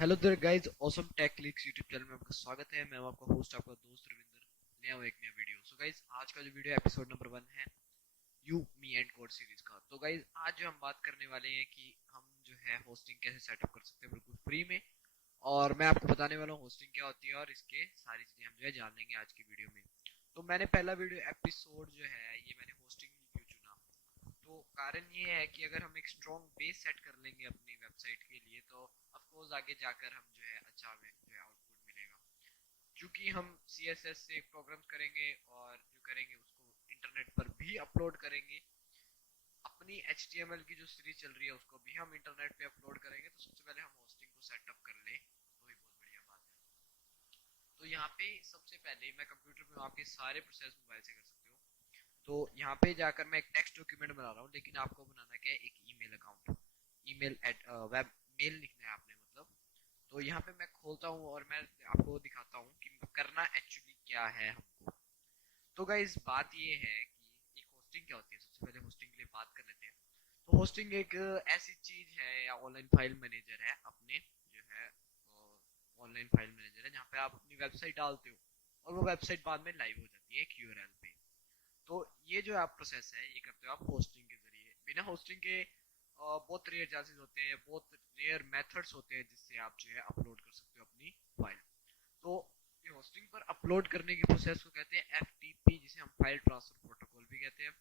Hello there guys, awesome tech clicks YouTube channel में आपका स्वागत है। मैं हूं आपका होस्ट, आपका दोस्त रविंदर। नया हूं एक नया वीडियो। सो गाइस, आज का जो वीडियो एपिसोड नंबर 1 है you me and code series का। तो गाइस, आज जो हम बात करने वाले हैं कि हम जो है होस्टिंग कैसे सेटअप कर सकते हैं बिल्कुल फ्री में, और मैं आपको बताने वाला हूँ होस्टिंग क्या होती है और इसके सारी चीजें हम जो है जान लेंगे आज की वीडियो में। तो मैंने पहला वीडियो एपिसोड जो है ये मैंने होस्टिंग क्यों चुना, तो कारण ये है कि अगर हम एक स्ट्रॉन्ग बेस सेट कर लेंगे अपनी वेबसाइट के लिए तो ऑफ कोर्स आगे जाकर हम जो है अच्छा हमें जो है आउटपुट मिलेगा। क्योंकि हम CSS से प्रोग्राम्स करेंगे और जो करेंगे उसको इंटरनेट पर भी अपलोड करेंगे। अपनी HTML की जो सीरीज चल रही है उसको भी हम इंटरनेट पे अपलोड करेंगे। तो सबसे पहले हम होस्टिंग को सेटअप कर ले तो ही बहुत बढ़िया बात है। तो यहाँ पे सबसे पहले मैं कंप्यूटर पे आपके सारे प्रोसेस मोबाइल से कर सकते हो। तो यहाँ पे जाकर मैं एक टेक्स्ट डॉक्यूमेंट बना रहा हूँ, लेकिन आपको बनाना क्या है, एक email account, email at web mail लिखना है आपने मतलब। तो यहाँ पे मैं खोलता हूँ और मैं आपको दिखाता हूँ कि करना एक्चुअली क्या है हमको। तो गाइस, बात ये है कि एक होस्टिंग क्या होती है। सबसे पहले होस्टिंग के लिए बात कर लेते हैं। तो होस्टिंग एक ऐसी चीज है या ऑनलाइन फाइल मैनेजर है अपने जो है ऑनलाइन फाइल मैनेजर है जहाँ पे आप अपनी वेबसाइट डालते हो और वो वेबसाइट बाद में लाइव हो जाती है एक URL पे। तो ये जो आप प्रोसेस है ये करते हो आप होस्टिंग के जरिए। बिना होस्टिंग के बहुत रेयर चांसेस होते हैं, बहुत रेयर मेथड्स होते हैं जिससे आप जो है अपलोड कर सकते हो अपनी फाइल। तो ये होस्टिंग पर अपलोड करने की प्रोसेस को कहते हैं FTP, जिसे हम फाइल ट्रांसफर प्रोटोकॉल भी कहते हैं।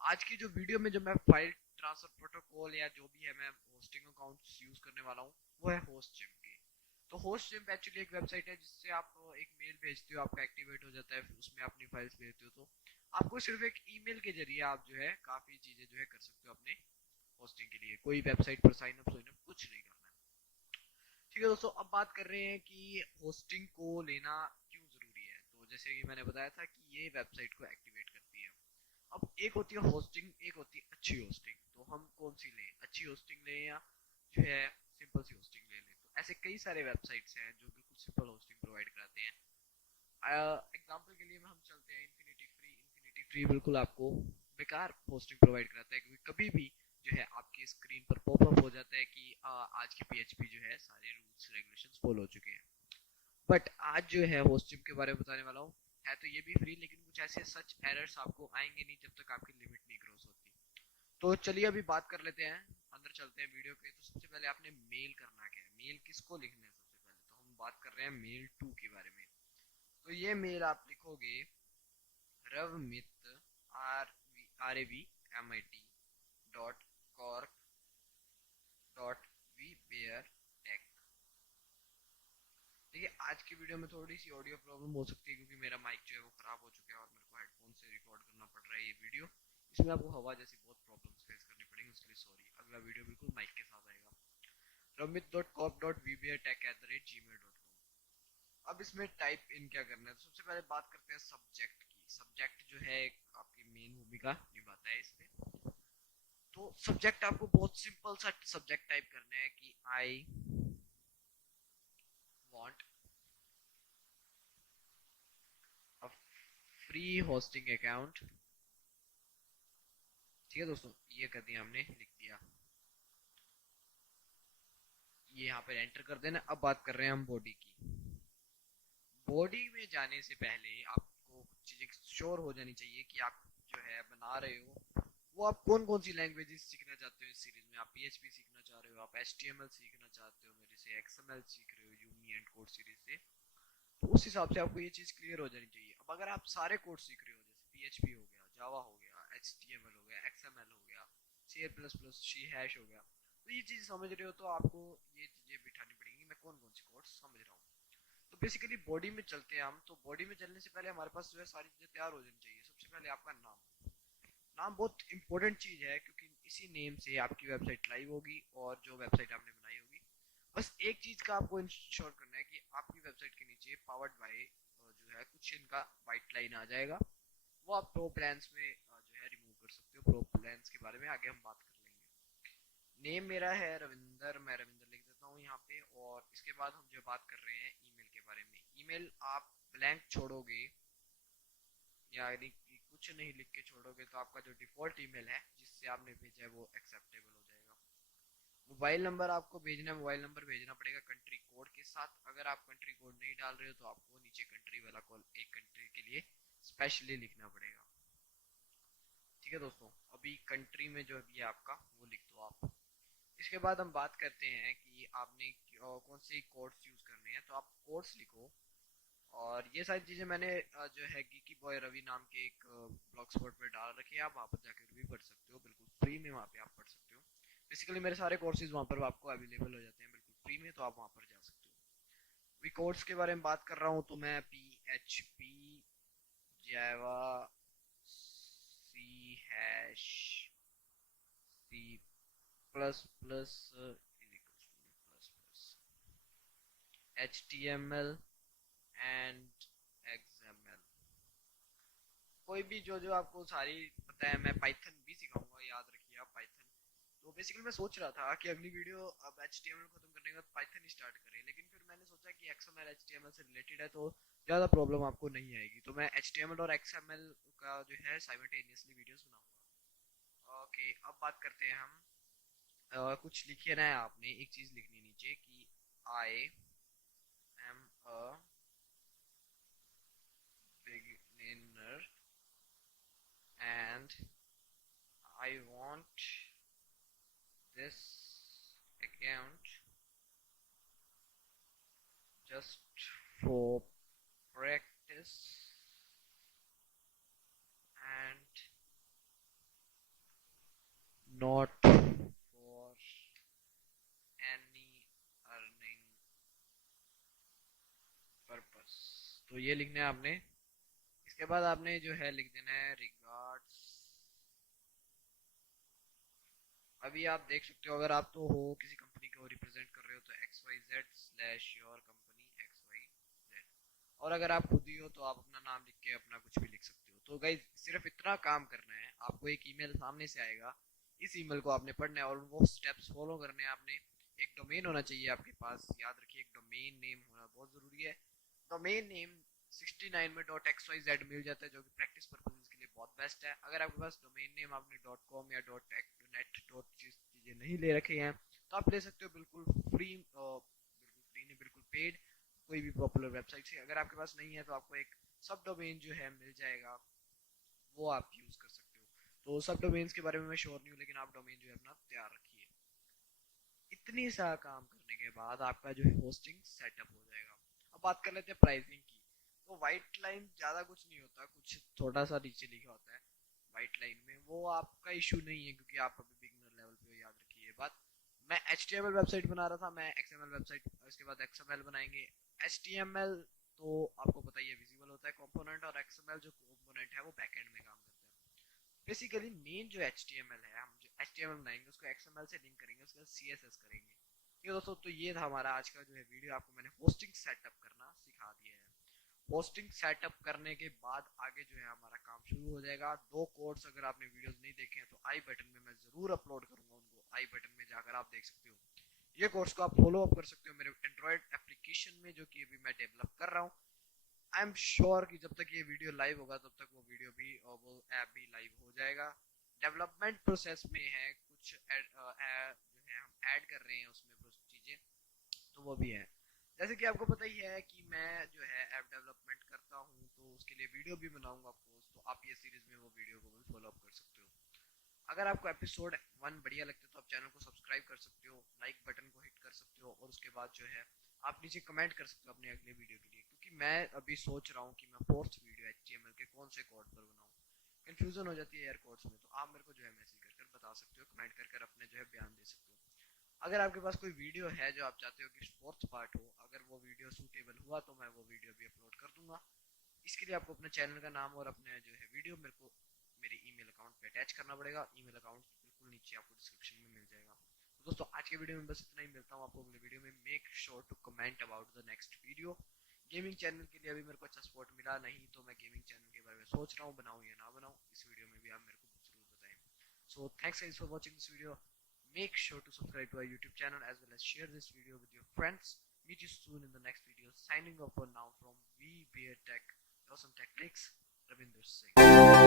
आज की जो वीडियो में जो मैं फाइल ट्रांसफर प्रोटोकॉल या जो भी है मैं होस्टिंग अकाउंट यूज करने वाला हूँ वो है hostchimp के। तो hostchimp एक्चुअली एक वेबसाइट है जिससे आप एक मेल भेजते हो, आपका एक्टिवेट हो जाता है, फिर उसमें अपनी फाइल्स भेजते हो। तो आपको सिर्फ एक ईमेल के जरिए आप जो है काफी चीजें जो है कर सकते हो अपने होस्टिंग के लिए। कोई वेबसाइट पर साइन अप कुछ नहीं करना है। ठीक है दोस्तों, अब बात कर रहे हैं कि होस्टिंग को लेना क्यों जरूरी है। तो जैसे कि मैंने बताया था कि ये वेबसाइट को एक्टिवेट करती है। अब एक होती है होस्टिंग, एक होती है अच्छी होस्टिंग। तो हम कौन सी लें, अच्छी होस्टिंग लें या जो है सिंपल सी होस्टिंग ले लें। तो ऐसे कई सारे वेबसाइट्स हैं जो बिल्कुल सिंपल होस्टिंग प्रोवाइड कराते हैं। एग्जांपल के लिए हम चलते हैं इन्फिनिटी फ्री। इन्फिनिटी फ्री बिल्कुल आपको बेकार होस्टिंग प्रोवाइड कराता है, क्योंकि कभी भी जो है आपकी स्क्रीन पर पॉपअप हो जाता है कि आज की PHP जो है सारे रूल्स रेगुलेशंस फॉलो हो चुके हैं। बट आज जो है होस्टिंग के बारे में बताने वाला हूँ, है तो ये भी फ्री, लेकिन कुछ ऐसे सच एरर्स आपको आएंगे नहीं जब तक आपकी लिमिट नहीं क्रॉस होती। तो चलिए अभी बात कर लेते हैं, अंदर चलते हैं वीडियो के। तो सबसे पहले आपने मेल करना क्या है, मेल किसको लिखना है। सबसे पहले तो हम बात कर रहे हैं मेल टू के बारे में। तो ये मेल आप लिखोगे रवमित RAVMIT .cork .वी बेयर टेक। देखिए, आज की वीडियो में थोड़ी सी ऑडियो प्रॉब्लम हो सकती है क्योंकि मेरा माइक जो है वो खराब हो चुका है और मेरे को हेडफोन से रिकॉर्ड करना पड़ रहा है ये वीडियो। इसमें आपको हवा जैसी बहुत प्रॉब्लम्स फेस करनी पड़ेंगी, उसके लिए सॉरी। अगला वीडियो बिल्कुल माइक के साथ आएगा। ramiत.corp.vbeartech@gmail.com। अब इसमें टाइप इन क्या करना है। तो सबसे पहले बात करते हैं सब्जेक्ट की। सब्जेक्ट जो है आपकी मेन भूमिका निभाता है इसमें। तो सब्जेक्ट आपको बहुत सिंपल सा सब्जेक्ट टाइप करना है कि I want a free hosting account. ठीक है दोस्तों, ये कर दिया हमने, लिख दिया, ये यहाँ पे एंटर कर देना। अब बात कर रहे हैं हम बॉडी की। बॉडी में जाने से पहले आपको कुछ चीजें श्योर हो जानी चाहिए कि आप जो है बना रहे हो वो आप कौन कौन सी लैंग्वेजेस सीखना चाहते हो इस सीरीज में। आप PHP सीखना चाह रहे हो, आप HTML सीखना चाहते हो मेरे से, XML सीख रहे हो यूमी एंड कोड सीरीज से, तो उस हिसाब से आपको ये चीज क्लियर हो जानी चाहिए। अब अगर आप सारे कोड सीख रहे हो, जैसे PHP हो गया, जावा हो गया, HTML हो गया, XML हो गया, C++, C हैश हो गया, तो ये चीज समझ रहे हो तो आपको ये चीजें बिठानी पड़ेंगी। मैं कौन कौन सी कोड समझ रहा हूँ। तो बेसिकली बॉडी में चलते हैं हम। तो बॉडी में चलने से पहले हमारे पास जो है सारी चीजें तैयार हो जानी चाहिए। सबसे पहले आपका नाम। नाम बहुत इंपॉर्टेंट चीज है क्योंकि इसी नेम से आपकी वेबसाइट लाइव होगी और जो वेबसाइट आपने बनाई होगी। बस एक चीज का आपको इंश्योर करना है कि आपकी वेबसाइट के नीचे पावर्ड बाय जो है कुछ इनका व्हाइट लाइन आ जाएगा। वो आप प्रो प्लान्स में जो है रिमूव कर सकते हो। प्रो प्लान्स के बारे में आगे हम बात कर लेंगे। नेम मेरा है रविंदर, मैं रविंदर लिख देता हूँ यहाँ पे। और इसके बाद हम जो बात कर रहे हैं ईमेल के बारे में। ईमेल आप ब्लैंक छोड़ोगे, यानी कि कुछ नहीं लिख के छोड़ोगे, तो आपका जो डिफॉल्ट ईमेल है जिससे आपने भेजा है वो एक्सेप्टेबल हो जाएगा। मोबाइल नंबर आपको भेजना है, मोबाइल नंबर भेजना पड़ेगा कंट्री कोड के साथ। अगर आप कंट्री कोड नहीं डाल रहे हो तो आपको नीचे कंट्री वाला कॉल एक कंट्री के लिए स्पेशली लिखना पड़ेगा। ठीक है दोस्तों, अभी कंट्री में जो भी है आपका वो लिख दो आप। इसके बाद हम बात करते हैं कि आपने कौन से कोड्स यूज करने हैं, तो आप कोड्स लिखो। और ये सारी चीजें मैंने जो है गीकी बॉय रवि नाम के एक ब्लॉग स्पॉट पे डाल रखी है, आप वहाँ पर जाकर भी पढ़ सकते हो, बिल्कुल फ्री में वहाँ पे आप पढ़ सकते हो। बेसिकली मेरे सारे कोर्सेज वहाँ पर आपको अवेलेबल हो जाते हैं बिल्कुल फ्री में, तो आप वहाँ पर जा सकते हो। अभी कोर्स के बारे में बात कर रहा हूँ तो मैं PHP, जावा, सी हैश, C plus plus, HTML and XML, कोई भी जो आपको सारी पता है। मैं पाइथन भी सिखाऊंगा, याद रखिए आप पाइथन। तो बेसिकली मैं सोच रहा था कि अगली वीडियो अब HTML खत्म करने के बाद पाइथन स्टार्ट करें, लेकिन फिर मैंने सोचा कि XML HTML से रिलेटेड है तो ज़्यादा प्रॉब्लम आपको नहीं आएगी, तो मैं HTML और XML का जो है साइमल्टेनियसली वीडियोस बनाऊंगा। ओके, अब बात करते हैं हम। कुछ लिखे ना है आपने, एक चीज़ लिखनी नीचे कि I am a beginner and I want this account just for practice and not for any earning purpose। तो ये लिखना है आपने। इसके बाद आपने जो है लिख देना है रिगार्ड्स। अभी आप देख सकते हो, अगर आप तो हो किसी कंपनी को रिप्रेजेंट कर रहे हो तो XYZ/योर कंपनी XYZ, और अगर आप खुद ही हो तो आप अपना नाम लिख के अपना कुछ भी लिख सकते हो। तो गाइज सिर्फ इतना काम करना है, आपको एक ईमेल सामने से आएगा, इस ईमेल को आपने पढ़ना है और वो स्टेप्स फॉलो करने हैं आपने। एक डोमेन होना चाहिए आपके पास, याद रखिए एक डोमेन नेम होना बहुत जरूरी है। डोमेन नेम 69 में .xyz मिल जाता है, जो कि प्रैक्टिस पर्पसेस के लिए बहुत बेस्ट है। अगर आपके पास डोमेन नेम आपने .com या .net चीजें नहीं ले रखे हैं तो आप ले सकते हो बिल्कुल फ्री, बिल्कुल फ्री नहीं बिल्कुल पेड, कोई भी पॉपुलर वेबसाइट से। अगर आपके पास नहीं है तो आपको एक सब डोमेन जो है मिल जाएगा, वो आप यूज कर सकते हो। तो सब डोमेन्स के बारे में मैं श्योर नहीं हूँ, लेकिन आप डोमेन जो है अपना तैयार रखिए। इतनी सा काम करने के बाद आपका जो है होस्टिंग सेटअप हो जाएगा। अब बात कर लेते हैं प्राइसिंग की। तो व्हाइट लाइन ज्यादा कुछ नहीं होता, कुछ थोड़ा सा नीचे लिखा होता है व्हाइट लाइन में, वो आपका इशू नहीं है क्योंकि आप अभी बिगिनर लेवल पे हो, याद रखिए ये बात। मैं HTML वेबसाइट बना रहा था, मैं XML वेबसाइट, इसके बाद XML बनाएंगे। HTML तो आपको पता ही है विजिबल होता है कंपोनेंट, और XML जो कंपोनेंट है वो बैकएंड में काम करता है। बेसिकली मेन जो HTML है, हम जो HTML बनाएंगे उसको XML से लिंक करेंगे, उसके बाद CSS करेंगे। ठीक है दोस्तों, तो ये था हमारा आज का जो है वीडियो, आपको मैंने होस्टिंग सेटअप करना सिखा दिया है। होस्टिंग सेटअप करने के बाद आगे जो है हमारा काम शुरू हो जाएगा। दो कोर्स अगर आपने वीडियोस नहीं देखे हैं तो आई बटन में मैं जरूर अपलोड करूंगा उनको, आई बटन में जाकर आप देख सकते हो। ये कोर्स को आप फॉलो अप कर सकते हो मेरे एंड्रॉइड एप्लीकेशन में, जो कि अभी मैं डेवलप कर रहा हूँ। आई एम श्योर कि जब तक ये वीडियो लाइव होगा तब तक वो वीडियो भी और वो ऐप भी लाइव हो जाएगा। डेवलपमेंट प्रोसेस में है, कुछ जो है हम ऐड कर रहे हैं उसमें चीजें, तो वो भी है। जैसे कि आपको पता ही है कि मैं जो है ऐप डेवलपमेंट करता हूँ, तो उसके लिए वीडियो भी बनाऊंगा ऑफकोर्स, तो आप ये सीरीज में वो वीडियो को भी फॉलो अप कर सकते हो। अगर आपको एपिसोड 1 बढ़िया लगता है तो आप चैनल को सब्सक्राइब कर सकते हो, लाइक बटन को हिट कर सकते हो, और उसके बाद जो है आप नीचे कमेंट कर सकते हो अपने अगले वीडियो के लिए, क्योंकि मैं अभी सोच रहा हूँ कि मैं फोर्थ वीडियो HTML के कौन से कोड पर बनाऊँ। कंफ्यूजन हो जाती है यार कोड्स में, तो आप मेरे को जो है मैसेज कर कर बता सकते हो, कमेंट कर कर अपने जो है बयान दे सकते हो। अगर आपके पास कोई वीडियो है जो आप चाहते हो कि फोर्थ पार्ट हो, अगर वो वीडियो सूटेबल हुआ तो मैं वो वीडियो भी अपलोड कर दूंगा। इसके लिए आपको अपने चैनल का नाम और अपने जो है वीडियो मेरे को मेरे ईमेल अकाउंट पे अटैच करना पड़ेगा। ईमेल अकाउंट बिल्कुल नीचे आपको डिस्क्रिप्शन में मिल जाएगा। तो दोस्तों आज के वीडियो में बस इतना ही, मिलता हूँ आपको अगले वीडियो में। Make sure to comment about the next video. Gaming channel के लिए अभी मेरे को अच्छा सपोर्ट मिला नहीं, तो मैं गेमिंग चैनल के बारे में सोच रहा हूँ बनाऊँ या ना बनाऊँ, इस वीडियो में भी आप मेरे को जरूर बताएं। So thanks guys for watching this video. Make sure to subscribe to our YouTube channel as well as share this video with your friends. Meet you soon in the next video. Signing off for now from We Bear Tech. Awesome Techniques, Ravinder Singh.